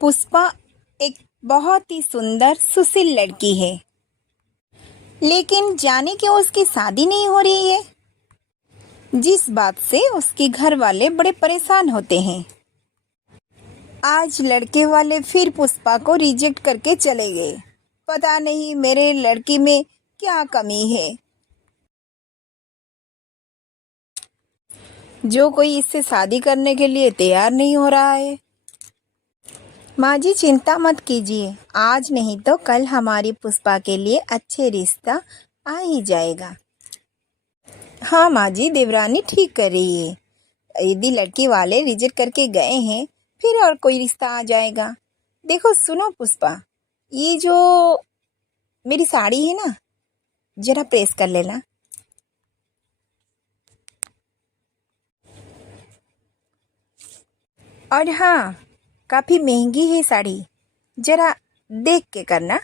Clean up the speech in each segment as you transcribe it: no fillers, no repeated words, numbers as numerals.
पुष्पा एक बहुत ही सुंदर सुशील लड़की है, लेकिन जाने क्यों उसकी शादी नहीं हो रही है। जिस बात से उसके घर वाले बड़े परेशान होते हैं। आज लड़के वाले फिर पुष्पा को रिजेक्ट करके चले गए। पता नहीं मेरे लड़की में क्या कमी है, जो कोई इससे शादी करने के लिए तैयार नहीं हो रहा है। माँ जी चिंता मत कीजिए, आज नहीं तो कल हमारी पुष्पा के लिए अच्छे रिश्ता आ ही जाएगा। हाँ माँ जी, देवरानी ठीक कर रही है। यदि लड़की वाले रिजेक्ट करके गए हैं, फिर और कोई रिश्ता आ जाएगा। देखो सुनो पुष्पा, ये जो मेरी साड़ी है ना, जरा प्रेस कर लेना। और हाँ, काफ़ी महंगी है साड़ी, जरा देख के करना।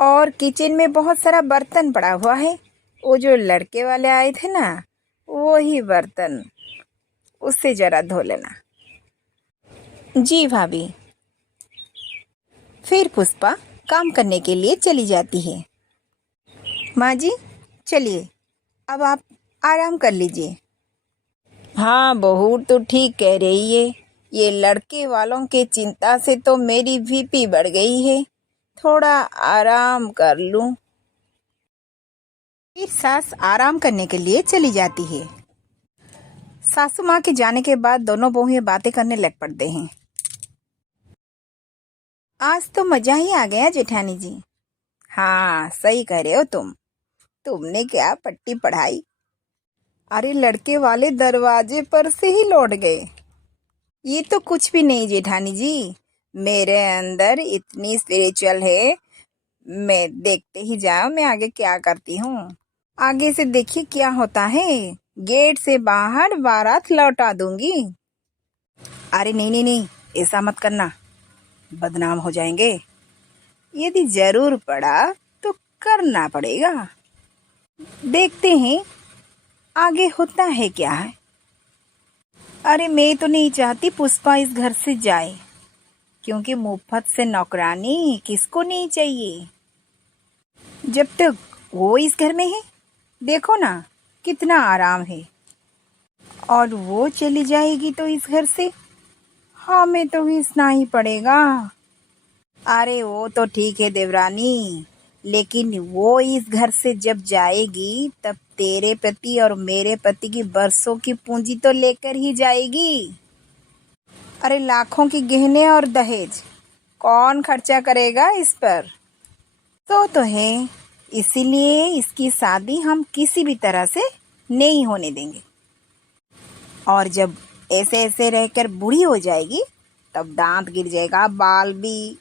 और किचन में बहुत सारा बर्तन पड़ा हुआ है, वो जो लड़के वाले आए थे ना, वो ही बर्तन, उससे ज़रा धो लेना। जी भाभी। फिर पुष्पा काम करने के लिए चली जाती है। माँ जी चलिए, अब आप आराम कर लीजिए। हाँ बहू तो ठीक कह रही है, ये लड़के वालों के चिंता से तो मेरी बीपी बढ़ गई है। थोड़ा आराम कर लूं। फिर सास आराम करने के लिए चली जाती है। सासू माँ के जाने के बाद दोनों बहुएं बातें करने लग पड़ते हैं। आज तो मजा ही आ गया जेठानी जी। हाँ सही कह रहे हो तुमने क्या पट्टी पढ़ाई। अरे लड़के वाले दरवाजे पर से ही लौट गए। ये तो कुछ भी नहीं जेठानी जी, मेरे अंदर इतनी स्पिरिचुअल है। मैं देखते ही जाओ मैं आगे क्या करती हूँ। आगे से देखिए क्या होता है। गेट से बाहर बारात लौटा दूंगी। अरे नहीं नहीं नहीं, ऐसा मत करना, बदनाम हो जाएंगे। यदि जरूर पड़ा तो करना पड़ेगा। देखते हैं आगे होता है क्या है। अरे मैं तो नहीं चाहती पुष्पा इस घर से जाए, क्योंकि मुफ्त से नौकरानी किसको नहीं चाहिए। जब तक वो इस घर में है, देखो ना कितना आराम है। और वो चली जाएगी तो इस घर से हमें तो घिसना ही पड़ेगा। अरे वो तो ठीक है देवरानी, लेकिन वो इस घर से जब जाएगी तब तेरे पति और मेरे पति की बरसों की पूंजी तो लेकर ही जाएगी। अरे लाखों की गहने और दहेज कौन खर्चा करेगा इस पर। तो है, इसीलिए इसकी शादी हम किसी भी तरह से नहीं होने देंगे। और जब ऐसे ऐसे रहकर बूढ़ी हो जाएगी तब दांत गिर जाएगा, बाल भी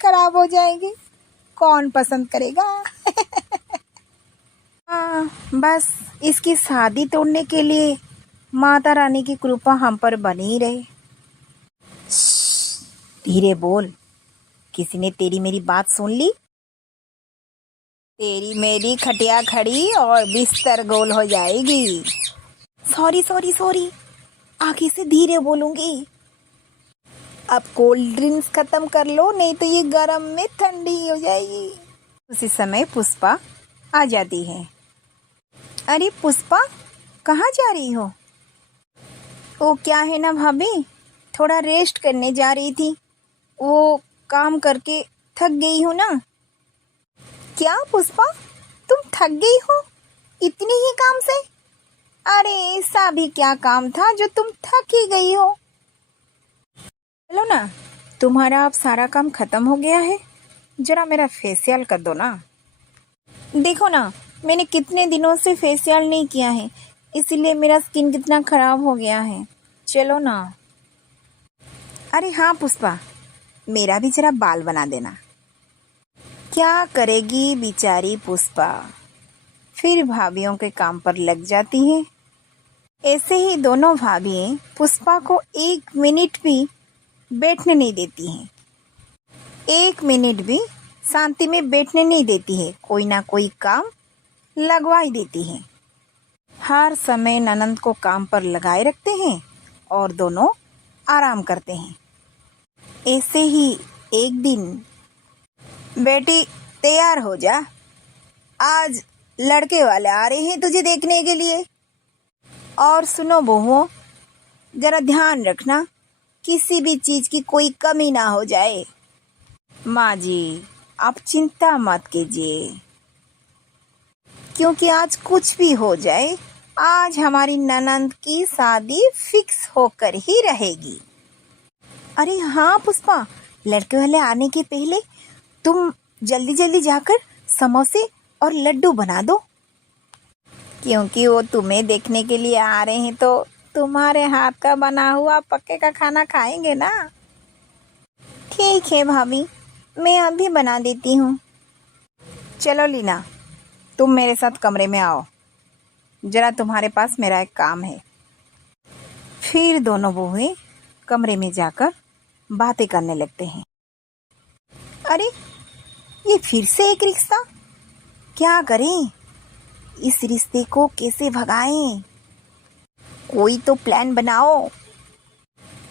खराब हो जाएंगे, कौन पसंद करेगा। हाँ बस इसकी शादी तोड़ने के लिए माता रानी की कृपा हम पर बनी रहे। धीरे बोल, किसी ने तेरी मेरी बात सुन ली, तेरी मेरी खटिया खड़ी और बिस्तर गोल हो जाएगी। सॉरी सॉरी सॉरी, आगे से धीरे बोलूंगी। अब कोल्ड ड्रिंक्स खत्म कर लो, नहीं तो ये गर्म में ठंडी हो जाएगी। उसी समय पुष्पा आ जाती है। अरे पुष्पा, कहाँ जा रही हो? वो क्या है ना भाभी, थोड़ा रेस्ट करने जा रही थी। वो काम करके थक गई हो ना। क्या पुष्पा, तुम थक गई हो इतनी ही काम से? अरे ऐसा भी क्या काम था जो तुम थक ही गई हो? चलो ना, तुम्हारा अब सारा काम खत्म हो गया है, जरा मेरा फेशियल कर दो ना। देखो ना, मैंने कितने दिनों से फेशियल नहीं किया है, इसीलिए मेरा स्किन कितना खराब हो गया है। चलो ना। अरे हाँ पुष्पा, मेरा भी जरा बाल बना देना। क्या करेगी बेचारी पुष्पा, फिर भाभीियों के काम पर लग जाती हैं। ऐसे ही दोनों भाभियाँ पुष्पा को 1 मिनट भी बैठने नहीं देती हैं। 1 मिनट भी शांति में बैठने नहीं देती है, कोई ना कोई काम लगवा ही देती हैं। हर समय ननंद को काम पर लगाए रखते हैं और दोनों आराम करते हैं। ऐसे ही एक दिन, बेटी तैयार हो जा, आज लड़के वाले आ रहे हैं तुझे देखने के लिए। और सुनो बहुओं, जरा ध्यान रखना किसी भी चीज की कोई कमी ना हो जाए। माँ जी, आप चिंता मत कीजिए, क्योंकि आज कुछ भी हो जाए, आज हमारी ननंद की शादी फिक्स होकर ही रहेगी। अरे हाँ पुष्पा, लड़के वाले आने के पहले तुम जल्दी जल्दी जाकर समोसे और लड्डू बना दो, क्योंकि वो तुम्हें देखने के लिए आ रहे हैं तो तुम्हारे हाथ का बना हुआ पक्के का खाना खाएंगे ना। ठीक है भाभी, मैं अभी बना देती हूँ। चलो लीना, तुम मेरे साथ कमरे में आओ, जरा तुम्हारे पास मेरा एक काम है। फिर दोनों बहुएं कमरे में जाकर बातें करने लगते हैं। अरे ये फिर से एक रिश्ता, क्या करें, इस रिश्ते को कैसे भगाएं? कोई तो प्लान बनाओ।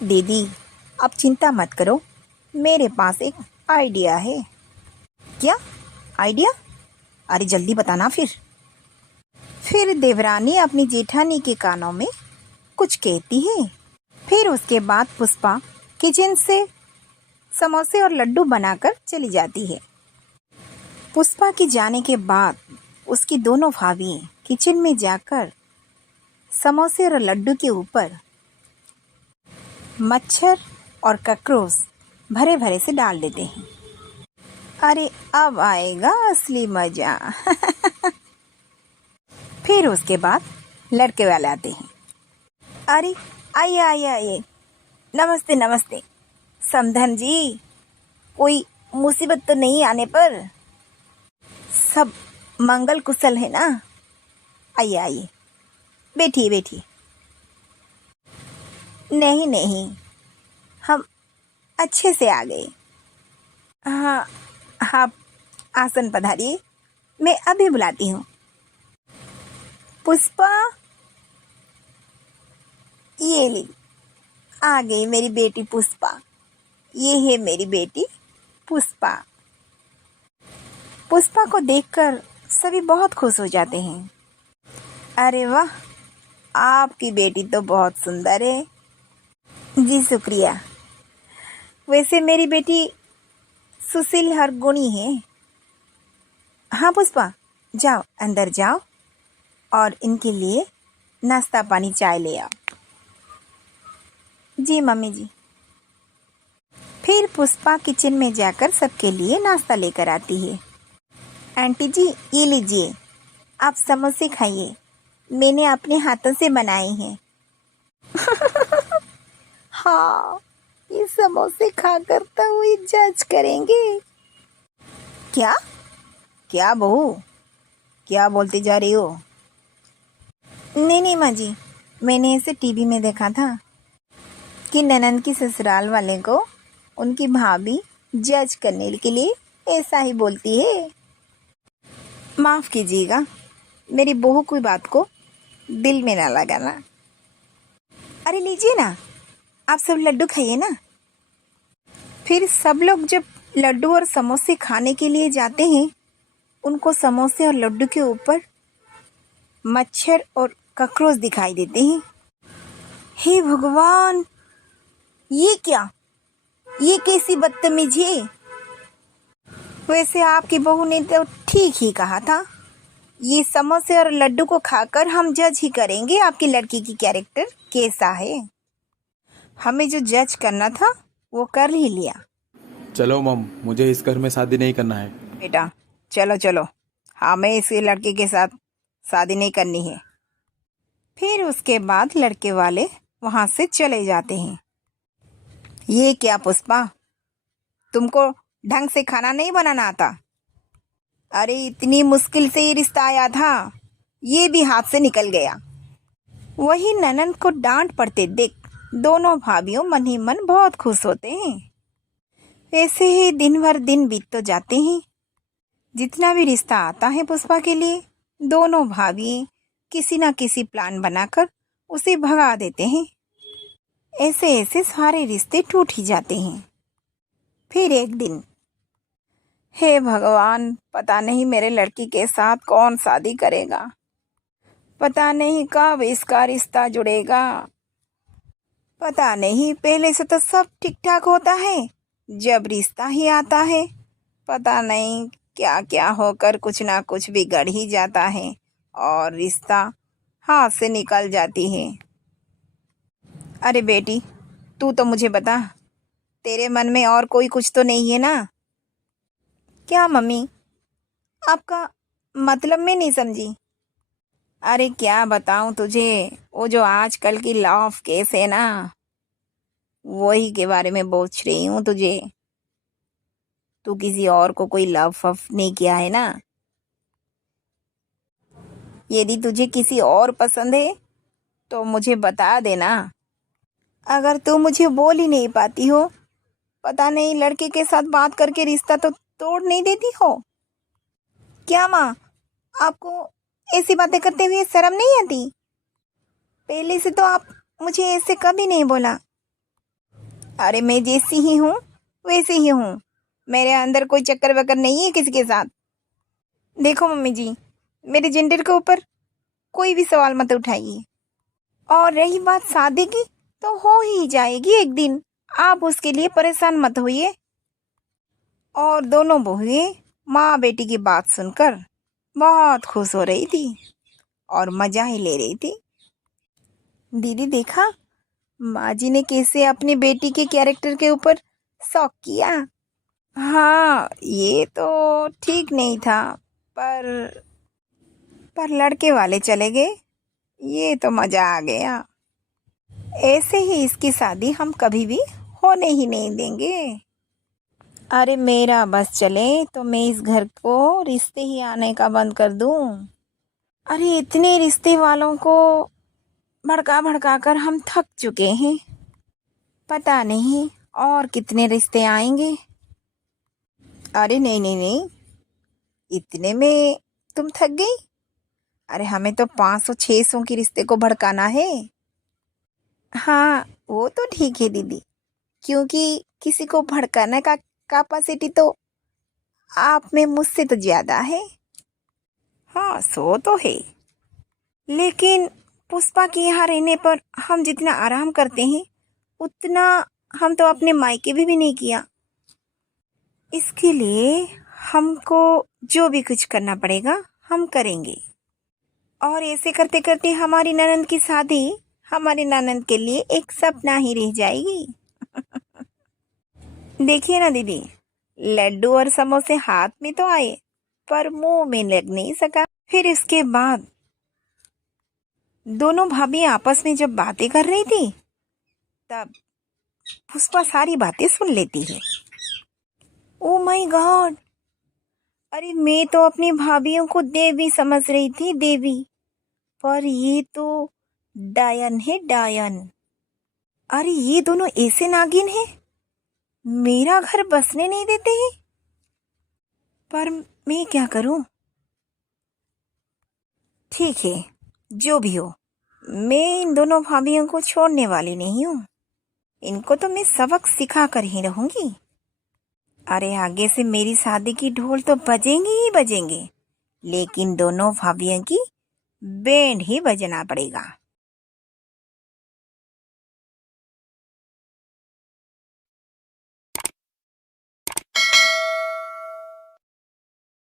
दीदी आप चिंता मत करो, मेरे पास एक आइडिया है। क्या आइडिया? अरे जल्दी बताना। फिर देवरानी अपनी जेठानी के कानों में कुछ कहती है। फिर उसके बाद पुष्पा किचन से समोसे और लड्डू बनाकर चली जाती है। पुष्पा के जाने के बाद उसकी दोनों भाभी किचन में जाकर समोसे और लड्डू के ऊपर मच्छर और ककरोच भरे भरे से डाल देते हैं। अरे अब आएगा असली मजा। फिर उसके बाद लड़के वाले आते हैं। अरे आइए आइए आइए, नमस्ते नमस्ते। समधन जी, कोई मुसीबत तो नहीं आने पर? सब मंगल कुशल है ना? आइए आइए, बैठिए बैठिए। नहीं नहीं, हम अच्छे से आ गए। हाँ, आप आसन पधारिए, मैं अभी बुलाती हूँ। पुष्पा, ये ली, आ गई मेरी बेटी पुष्पा। ये है मेरी बेटी पुष्पा। पुष्पा को देखकर सभी बहुत खुश हो जाते हैं। अरे वाह, आपकी बेटी तो बहुत सुंदर है। जी शुक्रिया। वैसे मेरी बेटी सुशील हरगुणी है। हाँ पुष्पा, जाओ अंदर जाओ और इनके लिए नाश्ता पानी चाय ले आओ। जी मम्मी जी। फिर पुष्पा किचन में जाकर सबके लिए नाश्ता लेकर आती है। आंटी जी ये लीजिए, आप समोसे खाइए, मैंने अपने हाथों से बनाए हैं। हाँ, ये समोसे खाकर तो हुई जज करेंगे। क्या क्या बहू, क्या बोलती जा रही हो? नहीं नहीं माँ जी, मैंने इसे टीवी में देखा था कि ननंद की ससुराल वाले को उनकी भाभी जज करने के लिए ऐसा ही बोलती है। माफ़ कीजिएगा, मेरी बहू की बात को दिल में ना लगाना। अरे लीजिए ना, आप सब लड्डू खाइए ना। फिर सब लोग जब लड्डू और समोसे खाने के लिए जाते हैं, उनको समोसे और लड्डू के ऊपर मच्छर और ककरोच दिखाई देते हैं। हे भगवान, ये क्या, ये कैसी बदतमीजी है? वैसे आपकी बहू ने तो ठीक ही कहा था, ये समोसे और लड्डू को खाकर हम जज ही करेंगे आपकी लड़की की कैरेक्टर कैसा है। हमें जो जज करना था वो कर ही लिया। चलो मम, मुझे इस घर में शादी नहीं करना है। बेटा चलो चलो, हमें इस लड़के के साथ शादी नहीं करनी है। फिर उसके बाद लड़के वाले वहाँ से चले जाते हैं। ये क्या पुष्पा, तुमको ढंग से खाना नहीं बनाना आता? अरे इतनी मुश्किल से ये रिश्ता आया था, ये भी हाथ से निकल गया। वही ननंद को डांट पड़ते देख दोनों भाभियों मन ही मन बहुत खुश होते हैं। ऐसे ही दिन भर दिन बीत तो जाते हैं। जितना भी रिश्ता आता है पुष्पा के लिए, दोनों भाभी किसी ना किसी प्लान बनाकर उसे भगा देते हैं। ऐसे ऐसे सारे रिश्ते टूट ही जाते हैं। फिर एक दिन। हे भगवान, पता नहीं मेरे लड़की के साथ कौन शादी करेगा। पता नहीं कब इसका रिश्ता जुड़ेगा। पता नहीं, पहले से तो सब ठीक ठाक होता है, जब रिश्ता ही आता है पता नहीं क्या क्या होकर कुछ ना कुछ बिगड़ ही जाता है और रिश्ता हाथ से निकल जाती है। अरे बेटी, तू तो मुझे बता, तेरे मन में और कोई कुछ तो नहीं है ना? क्या मम्मी, आपका मतलब मैं नहीं समझी। अरे क्या बताऊं तुझे, वो जो आजकल की लव केस है ना, वही के बारे में पूछ रही हूँ तुझे। तू किसी और को कोई लव फफ नहीं किया है ना? यदि तुझे किसी और पसंद है तो मुझे बता देना। अगर तू मुझे बोल ही नहीं पाती हो, पता नहीं लड़के के साथ बात करके रिश्ता तो तोड़ नहीं देती हो क्या माँ? आपको ऐसी बातें करते हुए शर्म नहीं आती? पहले से तो आप मुझे ऐसे कभी नहीं बोला। अरे मैं जैसी ही हूँ वैसे ही हूँ, मेरे अंदर कोई चक्कर वक्कर नहीं है किसी के साथ। देखो मम्मी जी, मेरे जेंडर के ऊपर कोई भी सवाल मत उठाइए। और रही बात शादी की, तो हो ही जाएगी एक दिन, आप उसके लिए परेशान मत होइए। और दोनों बहुएं माँ बेटी की बात सुनकर बहुत खुश हो रही थी और मजा ही ले रही थी। दीदी देखा, माँ जी ने कैसे अपनी बेटी के कैरेक्टर के ऊपर शौक किया। हाँ, ये तो ठीक नहीं था, पर लड़के वाले चले गए, ये तो मजा आ गया। ऐसे ही इसकी शादी हम कभी भी होने ही नहीं देंगे। अरे मेरा बस चले तो मैं इस घर को रिश्ते ही आने का बंद कर दूं। अरे इतने रिश्ते वालों को भड़का भड़का कर हम थक चुके हैं, पता नहीं और कितने रिश्ते आएंगे। अरे नहीं नहीं नहीं, इतने में तुम थक गई? अरे हमें तो 500-600 के रिश्ते को भड़काना है। हाँ वो तो ठीक है दीदी, क्योंकि किसी को भड़काने का कैपेसिटी तो आप में मुझसे तो ज़्यादा है। हाँ सो तो है, लेकिन पुष्पा के यहाँ रहने पर हम जितना आराम करते हैं उतना हम तो अपने मायके भी नहीं किया। इसके लिए हमको जो भी कुछ करना पड़ेगा हम करेंगे। और ऐसे करते करते हमारी ननंद की शादी हमारी ननंद के लिए एक सपना ही रह जाएगी। देखिए ना दीदी, लड्डू और समोसे हाथ में तो आए पर मुंह में लग नहीं सका। फिर इसके बाद दोनों भाभी आपस में जब बातें कर रही थी तब पुष्पा सारी बातें सुन लेती है। ओ माय गॉड, अरे मैं तो अपनी भाभीियों को देवी समझ रही थी, देवी, पर ये तो डायन है, डायन। अरे ये दोनों ऐसे नागिन हैं, मेरा घर बसने नहीं देते हैं। पर मैं क्या करूं? ठीक है, जो भी हो, मैं इन दोनों भाभीियों को छोड़ने वाली नहीं हूँ। इनको तो मैं सबक सिखा कर ही रहूंगी। अरे आगे से मेरी शादी की ढोल तो बजेंगे ही बजेंगे, लेकिन दोनों भाभीियों की बैंड ही बजना पड़ेगा।